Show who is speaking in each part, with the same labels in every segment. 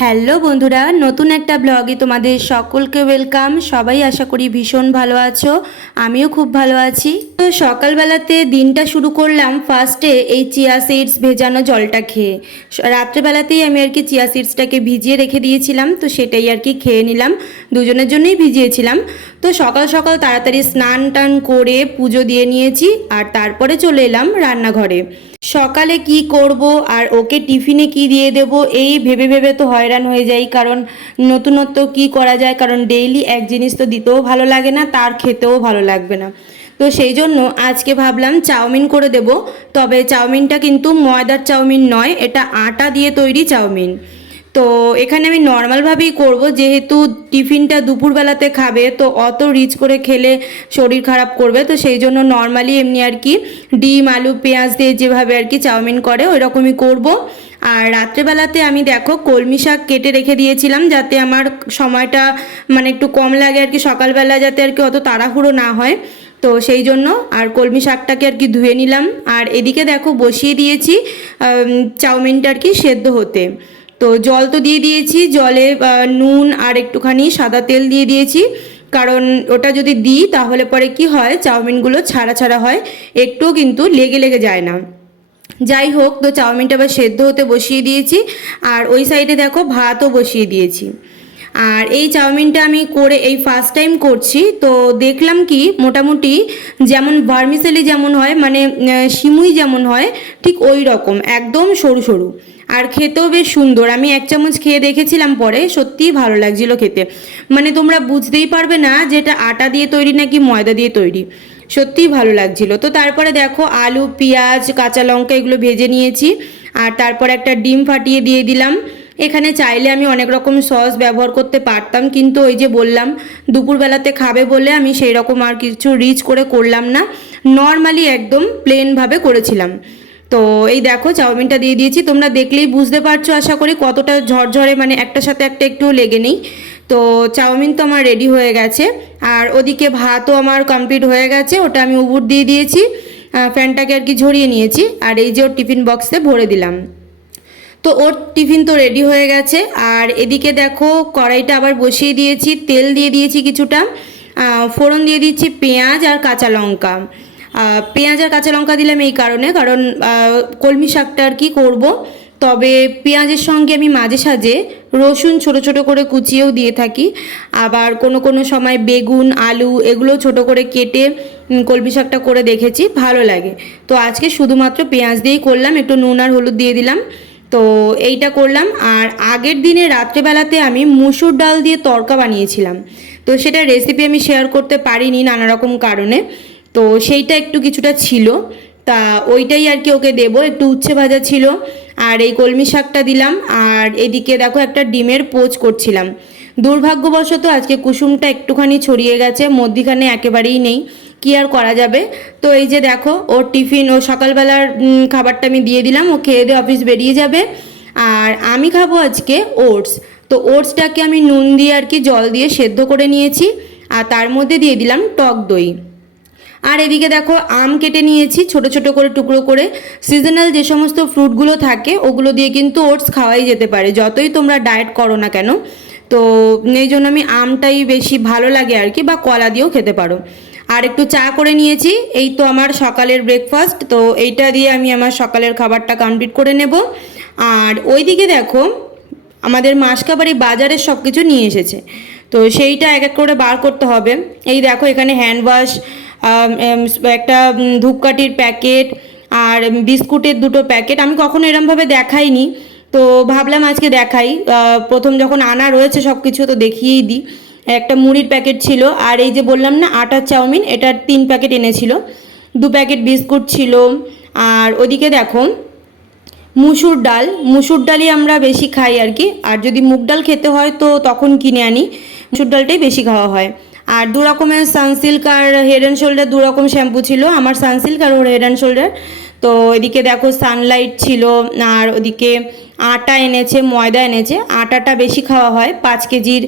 Speaker 1: Hello বন্ধুরা, নতুন একটা ব্লগে তোমাদের সকলকে ওয়েলকাম। সবাই আশা করি ভীষণ ভালো আছো, আমিও খুব ভালো আছি। তো সকালবেলাতে দিনটা শুরু করলাম ফার্স্টে এই চিয়া সিডস ভেজানো জলটা খেয়ে। রাত্রেবেলাতেই আমি আর কি চিয়া সিডসটাকে ভিজিয়ে রেখে দিয়েছিলাম, তো সেটাই আর কি খেয়ে নিলাম। দুজনের জন্যই ভিজিয়েছিলাম। তো সকাল সকাল তাড়াতাড়ি স্নান টান করে পুজো দিয়ে নিয়েছি, আর তারপরে চলে এলাম রান্নাঘরে। সকালে কি করব আর ওকে টিফিনে কি দিয়ে দেব, এই ভেবে ভেবে তো হয়রান হয়ে যাই। কারণ নতুনত্ব কি করা যায়? কারণ ডেইলি এক জিনিস তো দিতেও ভালো লাগে না, তার খেতেও ভালো লাগবে না। তো সেই জন্য আজকে ভাবলাম চাউমিন করে দেব। তবে চাউমিনটা কিন্তু ময়দার চাউমিন নয়, এটা আটা দিয়ে তৈরি চাউমিন। তো এখানে আমি নর্মালভাবেই করব, যেহেতু টিফিনটা দুপুরবেলাতে খাবে, তো অত রিচ করে খেলে শরীর খারাপ করবে, তো সেই জন্য নর্মালি এমনি আর কি ডিম, আলু, পেঁয়াজ দিয়ে যেভাবে আর কি চাউমিন করে ওই রকমই করব। আর রাত্রেবেলাতে আমি দেখো কলমি শাক কেটে রেখে দিয়েছিলাম, যাতে আমার সময়টা মানে একটু কম লাগে আর কি, সকালবেলা যাতে আর কি অত তাড়াহুড়ো না হয়। তো সেই জন্য আর কলমি শাকটাকে আর কি ধুয়ে নিলাম। আর এদিকে দেখো বসিয়ে দিয়েছি চাউমিনটা আর কি সেদ্ধ হতে। তো জল তো দিয়ে দিয়েছি, জলে নুন আর একটুখানি সাদা তেল দিয়ে দিয়েছি। কারণ ওটা যদি দিই তাহলে পরে কি হয়, চাউমিনগুলো ছাড়া ছাড়া হয় একটু কিন্তু লেগে লেগে যায় না। যাই হোক, তো চাউমিনটা আবার সেদ্ধ হতে বসিয়ে দিয়েছি। আর ওই সাইডে দেখো ভাতও বসিয়ে দিয়েছি। আর এই চাউমিনটা আমি করে এই ফার্স্ট টাইম করছি, তো দেখলাম কি মোটামুটি যেমন ভার্মিসেলি যেমন হয় মানে সিমুই যেমন হয়, ঠিক ওই রকম, একদম সরু সরু। আর খেতেও বেশ সুন্দর, আমি এক চামচ খেয়ে দেখেছিলাম পরে, সত্যিই ভালো লাগছিল খেতে। মানে তোমরা বুঝতেই পারবে না যে এটা আটা দিয়ে তৈরি নাকি ময়দা দিয়ে তৈরি। সত্যিই ভালো লাগছিল। তো তারপরে দেখো আলু, পেঁয়াজ, কাঁচা লঙ্কা এগুলো ভেজে নিয়েছি, আর তারপর একটা ডিম ফাটিয়ে দিয়ে দিলাম। এখানে চাইলে আমি অনেক রকম সস ব্যবহার করতে পারতাম, কিন্তু ওই যে বললাম, দুপুরবেলাতে খাবে বলে আমি সেই রকম আর কিছু রিচ করে করলাম না। নর্মালি একদম প্লেনভাবে করেছিলাম। তো এই দেখো, চাউমিনটা দিয়ে দিয়েছি। তোমরা দেখলেই বুঝতে পারছ, আশা করি কতটা ঝরঝরে মানে একটার সাথে একটা একটু লেগে নেই। তো চাউমিন তো আমার রেডি হয়ে গেছে। আর ওদিকে ভাতও আমার কমপ্লিট হয়ে গেছে। ওটা আমি উবুর দিয়ে দিয়েছি। ফ্যানটাকে আর কি ঝরিয়ে নিয়েছি। আর এই যে ওর টিফিন বক্সে ভরে দিলাম। তো ওর টিফিন তো রেডি হয়ে গেছে। আর এদিকে দেখো, কড়াইটা আবার বসিয়ে দিয়েছি, তেল দিয়ে দিয়েছি কিছুটা। ফোড়ন দিয়ে দিচ্ছি পেঁয়াজ আর কাঁচা লঙ্কা। পেঁয়াজ আর কাঁচা লঙ্কা দিলাম এই কারণে, কারণ কলমি শাকটা আর কি করব। তবে পেঁয়াজের সঙ্গে আমি মাঝে সাঝে রসুন ছোট ছোট করে কুচিয়েও দিয়ে থাকি। আবার কোনো কোনো সময় বেগুন, আলু এগুলো ছোট করে কেটে কলমি শাকটা করে দেখেছি, ভালো লাগে। তো আজকে শুধুমাত্র পেঁয়াজ দিয়েই করলাম, একটু নুন আর হলুদ দিয়ে দিলাম। তো এইটা করলাম। আর আগের দিনে রাত্রেবেলাতে আমি মুসুর ডাল দিয়ে তড়কা বানিয়েছিলাম। তো সেটা রেসিপি আমি শেয়ার করতে পারিনি নানা রকম কারণে। তো সেইটা একটু কিছুটা ছিল। তা ওইটাই আর কি ওকে দেবো। একটু উচ্ছে ভাজা ছিল। আর এই কলমি শাকটা দিলাম। আর এদিকে দেখো একটা ডিমের পোচ করছিলাম। দুর্ভাগ্যবশত আজকে কুসুমটা একটুখানি ছড়িয়ে গেছে। মধ্যিখানে একেবারেই নেই। কি আর করা যাবে? তো এই যে দেখো, ওর টিফিন ও সকালবেলার খাবারটা আমি দিয়ে দিলাম, ও খেয়ে দিয়ে অফিস বেরিয়ে যাবে। আর আমি খাব আজকে ওটস। তো ওটসটাকে আমি নুন দিয়ে আর কি জল দিয়ে সেদ্ধ করে নিয়েছি, আর তার মধ্যে দিয়ে দিলাম টক দই। আর এদিকে দেখো, আম কেটে নিয়েছি, ছোট ছোট করে, টুকরো করে। সিজনাল যে সমস্ত ফ্রুটগুলো থাকে, ওগুলো দিয়ে কিন্তু ওটস খাওয়াই যেতে পারে, যতই তোমরা ডায়েট করো না কেন। তো এই জন্য আমি আমটাই বেশি ভালো লাগে আর কি, বা কলা দিয়েও খেতে পারো। আর একটু চা করে নিয়েছি। এই তো আমার সকালের ব্রেকফাস্ট তো এইটা দিয়ে আমি আমার সকালের খাবারটা কমপ্লিট করে নেব। আর ওইদিকে দেখো, আমাদের মাসকাবাড়ি বাজারের সব কিছু নিয়ে এসেছে। তো সেইটা এক এক করে বার করতে হবে। এই দেখো, এখানে হ্যান্ড ওয়াশ একটা ধূপকাঠির প্যাকেট আর বিস্কুটের দুটো প্যাকেট আমি কখনো এরমভাবে দেখাইনি। তো ভাবলাম আজকে দেখাই। প্রথম যখন আনা রয়েছে সব কিছু তো দেখিয়েই দিই। একটা মুড়ির প্যাকেট ছিল, আর এই যে বললাম না, আটার চাউমিন এটার তিন প্যাকেট এনেছিল। দু প্যাকেট বিস্কুট ছিল, আর ওদিকে দেখো, মুসুর ডাল। মুসুর ডালই আমরা বেশি খাই আর কি, আর যদি মুগ ডাল খেতে হয় তো তখন কিনে আনি। মুসুর ডালটাই বেশি খাওয়া হয়। আর দু রকমের সানসিল্ক আর হেড অ্যান্ড শোল্ডার দু রকম শ্যাম্পু ছিল, আমার সানসিল্ক আর ওর হেড অ্যান্ড শোল্ডার। তো এদিকে দেখো সানলাইট ছিল, আর ওদিকে আটা এনেছে, ময়দা এনেছে, আটাটা বেশি খাওয়া হয়, পাঁচ কেজির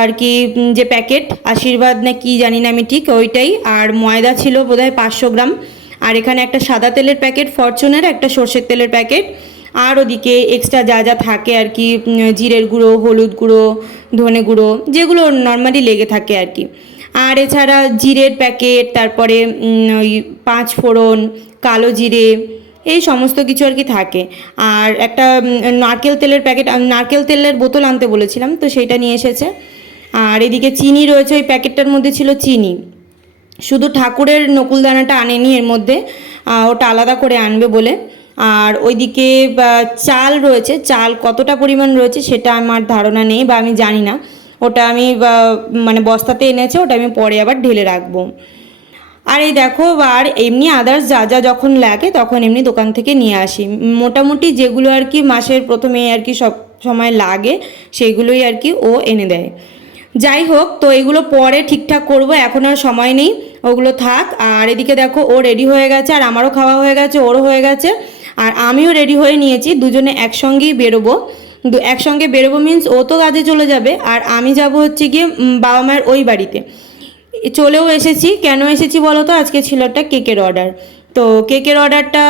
Speaker 1: আর কি যে প্যাকেট আশীর্বাদ না কি জানি না আমি ঠিক, ওইটাই। আর ময়দা ছিল বোধহয় পাঁচশো গ্রাম। আর এখানে একটা সাদা তেলের প্যাকেট ফরচুনের একটা সর্ষের তেলের প্যাকেট আর ওদিকে এক্সট্রা যা যা থাকে আর কি জিরের গুঁড়ো, হলুদ গুঁড়ো, ধনে গুঁড়ো, যেগুলো নর্মালি লেগে থাকে আর কি। আর এছাড়া জিরের প্যাকেট তারপরে ওই পাঁচ ফোড়ন, কালো জিরে, এই সমস্ত কিছু আর কি থাকে। আর একটা নারকেল তেলের প্যাকেট নারকেল তেলের বোতল আনতে বলেছিলাম, তো সেইটা নিয়ে এসেছে। আর এদিকে চিনি রয়েছে, ওই প্যাকেটটার মধ্যে ছিল চিনি। শুধু ঠাকুরের নকুলদানাটা আনেনি, এর মধ্যে ওটা আলাদা করে আনবে বলে। আর ওইদিকে চাল রয়েছে, চাল কতটা পরিমাণ রয়েছে সেটা আমার ধারণা নেই বা আমি জানি না। ওটা আমি মানে বস্তাতে এনেছে, ওটা আমি পরে আবার ঢেলে রাখব। আর এই দেখো, আর এমনি আদার্স যা যা যখন লাগে তখন এমনি দোকান থেকে নিয়ে আসি। মোটামুটি যেগুলো আর কি মাসের প্রথমে আর কি সব সময় লাগে সেইগুলোই আর কি ও এনে দেয়। যাই হোক, তো এগুলো পরে ঠিকঠাক করব, এখন আর সময় নেই, ওগুলো থাক। আর এদিকে দেখো, ও রেডি হয়ে গেছে, আর আমারও খাওয়া হয়ে গেছে, ওরও হয়ে গেছে। আর আমিও রেডি হয়ে নিয়েছি, দুজনে একসঙ্গেই বেরোবো। একসঙ্গে বেরোবো মিন্স ও তো কাজে চলে যাবে, আর আমি যাব হচ্ছে গিয়ে বাবা মায়ের ওই বাড়িতে। চলেও এসেছি, কেন এসেছি বলো তো? আজকে ছিল একটা কেকের অর্ডার তো কেকের অর্ডারটা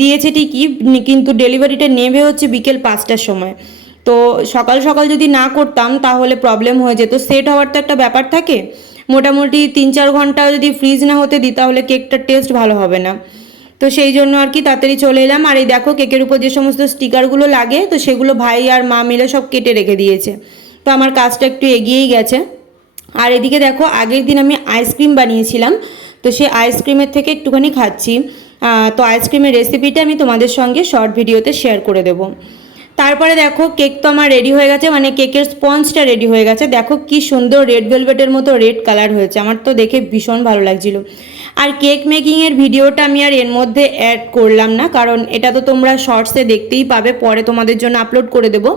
Speaker 1: দিয়েছে ঠিকই, কিন্তু ডেলিভারিটা নেবে হচ্ছে বিকেল পাঁচটার সময়। তো সকাল সকাল যদি না করতাম, তাহলে প্রবলেম হয়ে যেত। সেট হওয়ার তো একটা ব্যাপার থাকে। মোটামুটি তিন চার ঘণ্টা যদি ফ্রিজ না হতে দিই, তাহলে কেকটার টেস্ট ভালো হবে না। তো সেই জন্য আর কি তাড়াতাড়ি চলে এলাম। আর এই দেখো কেকের উপর যে সমস্ত স্টিকারগুলো লাগে, তো সেগুলো ভাই আর মা মিলে সব কেটে রেখে দিয়েছে। তো আমার কাজটা একটু এগিয়েই গেছে। আর এদিকে দেখো, আগের দিন আমি আইসক্রিম বানিয়েছিলাম। তো সেই আইসক্রিমের থেকে একটুখানি খাচ্ছি। তো আইসক্রিমের রেসিপিটা আমি তোমাদের সঙ্গে শর্ট ভিডিওতে শেয়ার করে দেবো। তারপরে দেখো কেক তো আমার রেডি হয়ে গেছে মানে কেকের স্পঞ্জটা রেডি হয়ে গেছে। দেখো কি সুন্দর রেড ভেলভেটের মতো রেড কালার হয়েছে, আমার তো দেখে ভীষণ ভালো লাগছিল। আর কেক মেকিংয়ের ভিডিওটা আমি আর এর মধ্যে অ্যাড করলাম না, কারণ এটা তো তোমরা শর্টসে দেখতেই পাবে, পরে তোমাদের জন্য আপলোড করে দেবো।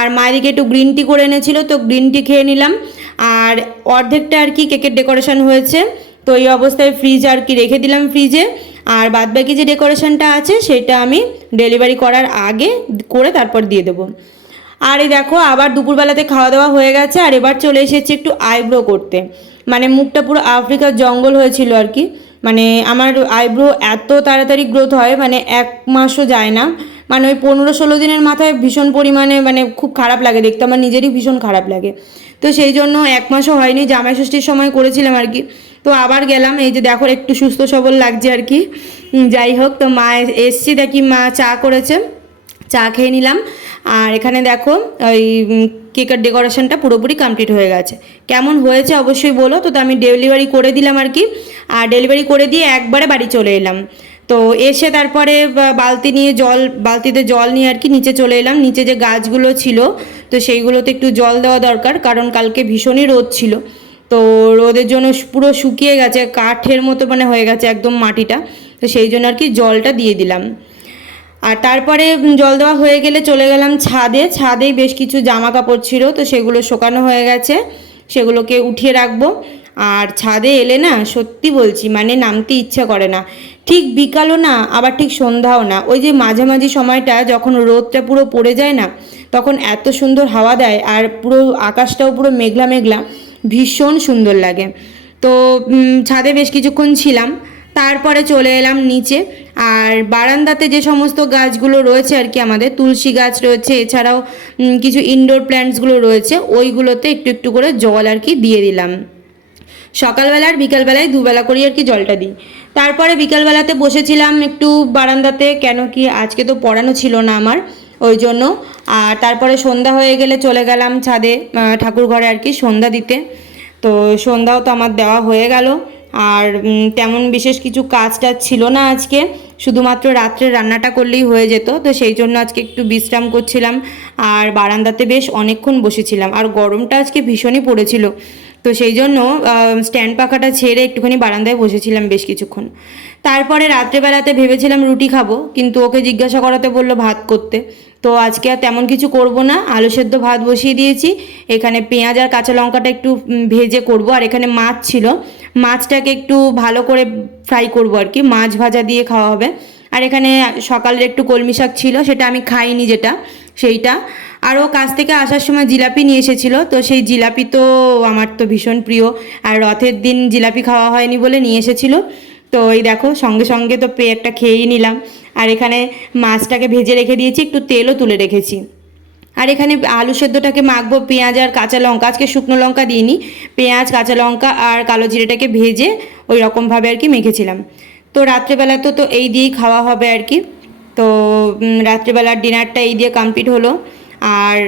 Speaker 1: আর মায়েদিকে একটু গ্রিন টি করে এনেছিল, তো গ্রিন টি খেয়ে নিলাম। আর অর্ধেকটা আর কি কেকের ডেকোরেশন হয়েছে। তো এই অবস্থায় ফ্রিজ আর কি রেখে দিলাম ফ্রিজে আর বাদবাকি যে ডেকোরেশনটা আছে, সেটা আমি ডেলিভারি করার আগে করে তারপর দিয়ে দেবো। আর এই দেখো, আবার দুপুরবেলাতে খাওয়া দাওয়া হয়ে গেছে, আর এবার চলে এসেছি একটু আইব্রো করতে। মানে মুখটা পুরো আফ্রিকার জঙ্গল হয়েছিল আর কি। মানে আমার আইব্রো এত তাড়াতাড়ি গ্রোথ হয় মানে এক মাসও যায় না। মানে ওই পনেরো ষোলো দিনের মাথায় ভীষণ পরিমাণে মানে খুব খারাপ লাগে দেখতে, আমার নিজেরই ভীষণ খারাপ লাগে। তো সেই জন্য এক মাসও হয়নি জামাই ষষ্ঠীর সময় করেছিলাম আর কি। তো আবার গেলাম, এই যে দেখো একটু সুস্থ সবল লাগছে আর কি। যাই হোক, তো মা এসছি, দেখি মা চা করেছে। চা খেয়ে নিলাম। আর এখানে দেখো, ওই কেকের ডেকোরেশনটা পুরোপুরি কমপ্লিট হয়ে গেছে। কেমন হয়েছে অবশ্যই বলো, তো তো আমি ডেলিভারি করে দিলাম আর কি। আর ডেলিভারি করে দিয়ে একবারে বাড়ি চলে এলাম। তো এসে তারপরে বালতি নিয়ে জল, বালতিতে জল নিয়ে আর কি নিচে চলে এলাম। নিচে যে গাছগুলো ছিল, তো সেইগুলোতে একটু জল দেওয়া দরকার, কারণ কালকে ভীষণই রোদ ছিল। তো রোদের জন্য পুরো শুকিয়ে গেছে, কাঠের মতো মানে হয়ে গেছে একদম মাটিটা। তো সেই জন্য আর কি জলটা দিয়ে দিলাম। আর তারপরে জল দেওয়া হয়ে গেলে চলে গেলাম ছাদে। ছাদেই বেশ কিছু জামা কাপড় ছিল, তো সেগুলো শোকানো হয়ে গেছে। সেগুলোকে উঠিয়ে রাখব। আর ছাদে এলে না, সত্যি বলছি মানে নামতে ইচ্ছা করে না। ঠিক বিকালও না, আবার ঠিক সন্ধ্যাও না। ওই যে মাঝামাঝি সময়টা, যখন রোদটা পুরো পড়ে যায় না, তখন এত সুন্দর হাওয়া দেয়, আর পুরো আকাশটাও পুরো মেঘলা মেঘলা। ভীষণ সুন্দর লাগে। তো ছাদে বেশ কিছুক্ষণ ছিলাম, তারপরে চলে এলাম নিচে। আর বারান্দাতে যে সমস্ত গাছগুলো রয়েছে আর কি আমাদের, তুলসী গাছ রয়েছে, এছাড়াও কিছু ইনডোর প্ল্যান্টসগুলো রয়েছে, ওইগুলোতে একটু একটু করে জল আর কি দিয়ে দিলাম। সকালবেলা আর বিকালবেলায় দুবেলা করেই আর কি জলটা দিই। তারপরে বিকালবেলাতে বসেছিলাম একটু বারান্দাতে, কেন কি আজকে তো পড়ানো ছিল না আমার, ওই জন্য আর তারপরে সন্ধ্যা হয়ে গেলে চলে গেলাম ছাদে ঠাকুর ঘরে আর কি সন্ধ্যা দিতে। তো সন্ধ্যাও তো আমার দেওয়া হয়ে গেল। আর তেমন বিশেষ কিছু কাজ টাজ ছিল না আজকে। শুধুমাত্র রাত্রে রান্নাটা করলেই হয়ে যেত। তো সেই জন্য আজকে একটু বিশ্রাম করছিলাম। আর বারান্দাতে বেশ অনেকক্ষণ বসেছিলাম। আর গরমটা আজকে ভীষণই পড়েছিল। তো সেই জন্য স্ট্যান্ড পাখাটা ছেড়ে একটুখানি বারান্দায় বসেছিলাম বেশ কিছুক্ষণ। তারপরে রাত্রেবেলাতে ভেবেছিলাম রুটি খাব। কিন্তু ওকে জিজ্ঞাসা করাতে বলল ভাত করতে। তো আজকে আর তেমন কিছু করব না। আলু সেদ্ধ ভাত বসিয়ে দিয়েছি। এখানে পেঁয়াজ আর কাঁচা লঙ্কাটা একটু ভেজে করব। আর এখানে মাছ ছিল। মাছটাকে একটু ভালো করে ফ্রাই করব আর কি। মাছ ভাজা দিয়ে খাওয়া হবে। আর এখানে সকালের একটু কলমি শাক ছিল, সেটা আমি খাইনি যেটা, সেইটা। আর ও কাছ থেকে আসার সময় জিলাপি নিয়ে এসেছিল। তো সেই জিলাপি তো আমার তো ভীষণ প্রিয়। আর রথের দিন জিলাপি খাওয়া হয়নি বলে নিয়ে এসেছিল। তো এই দেখো, সঙ্গে সঙ্গে তো পে একটা খেয়েই নিলাম। আর এখানে মাছটাকে ভেজে রেখে দিয়েছি, একটু তেলও তুলে রেখেছি। আর এখানে আলু সেদ্ধটাকে মাখবো, পেঁয়াজ আর কাঁচা লঙ্কা। আজকে শুকনো লঙ্কা দিইনি, পেঁয়াজ, কাঁচা লঙ্কা আর কালো জিরেটাকে ভেজে ওই রকমভাবে আর কি মেখেছিলাম। তো রাত্রেবেলা তো তো এই দিয়েই খাওয়া হবে আর কি। তো রাত্রেবেলার ডিনারটা এই দিয়ে কমপ্লিট হলো। আর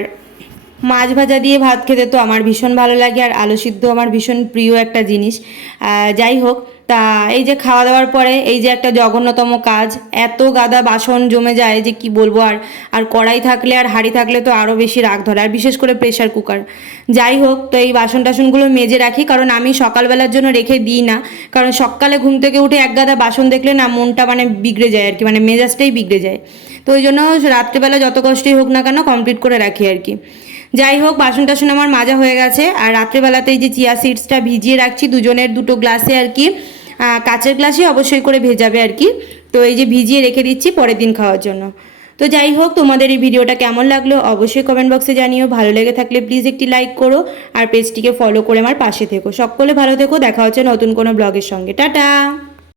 Speaker 1: মাছ ভাজা দিয়ে ভাত খেতে তো আমার ভীষণ ভালো লাগে, আর আলু সিদ্ধ আমার ভীষণ প্রিয় একটা জিনিস। যাই হোক তা এই যে খাওয়া দাওয়ার পরে এই যে একটা জঘন্যতম কাজ, এত গাদা বাসন জমে যায় যে কি বলব আর আর কড়াই থাকলে আর হাঁড়ি থাকলে তো আরও বেশি রাগ ধরে, আর বিশেষ করে প্রেশার কুকার যাই হোক, তো এই বাসন টাসনগুলো মেজে রাখি, কারণ আমি সকালবেলার জন্য রেখে দিই না, কারণ সকালে ঘুম থেকে উঠে এক গাদা বাসন দেখলে না মনটা মানে বিগড়ে যায় আর কি মানে মেজাজটাই বিগড়ে যায়। তো ওই জন্য রাত্রেবেলা যত কষ্টই হোক না কেন কমপ্লিট করে রাখি আর কি যাই হোক, বাসন টাসন আমার মাজা হয়ে গেছে, আর রাত্রেবেলাতে এই যে চিয়া সিডসটা ভিজিয়ে রাখছি দুজনের দুটো গ্লাসে আর কি কাচের গ্লাসে অবশ্যই করে ভেজাবে আর কি। তো এই যে ভিজিয়ে রেখে দিচ্ছি পরের দিন খাওয়ার জন্য। তো যাই হোক, তোমাদের এই ভিডিওটা কেমন লাগল অবশ্যই কমেন্ট বক্সে জানিও। ভালো লেগে থাকলে প্লিজ একটি লাইক করো আর পেজটিকে ফলো করে আমার পাশে থেকো। সকলে ভালো থেকো, দেখা হচ্ছে নতুন কোনো ব্লগের সঙ্গে। টাটা!